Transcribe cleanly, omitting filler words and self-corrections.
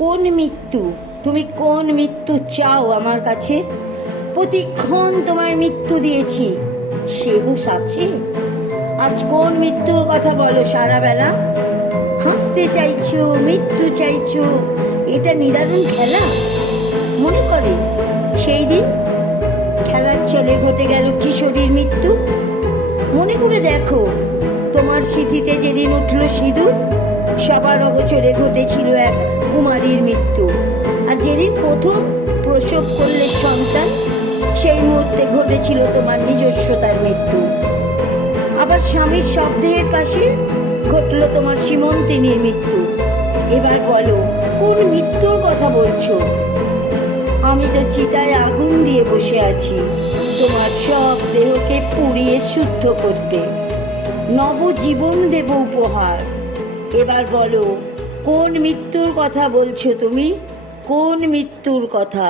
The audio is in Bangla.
কোন মৃত্যু? তুমি কোন মৃত্যু চাও আমার কাছে? প্রতিক্ষণ তোমার মৃত্যু দিয়েছি, সে হুঁশ আছে? আজ কোন মৃত্যুর কথা বলো সারা বেলা? হাসতে চাইছো, মৃত্যু চাইছো, এটা নিদারুণ খেলা। মনে করে সেই দিন খেলার চলে ঘটে গেল কিশোরীর মৃত্যু। মনে করে দেখো তোমার স্মৃতিতে যেদিন উঠল সিঁদুর, সবার অগোচরে ঘটেছিল এক কুমারীর মৃত্যু। আর যেদিন প্রথম প্রসব করলে সন্তান, সেই মুহূর্তে ঘটেছিল তোমার নিজস্বতার মৃত্যু। আবার স্বামীর শবদেহের কাছে ঘটল তোমার সীমন্তিনীর মৃত্যু। এবার বলো কোন মৃত্যুর কথা বলছো? আমি তো চিতায় আগুন দিয়ে বসে আছি তোমার সব দেহকে পুড়িয়ে শুদ্ধ করতে, নবজীবন দেব উপহার। এবার বলো কোন মৃত্যুর কথা বলছো তুমি? কোন মৃত্যুর কথা?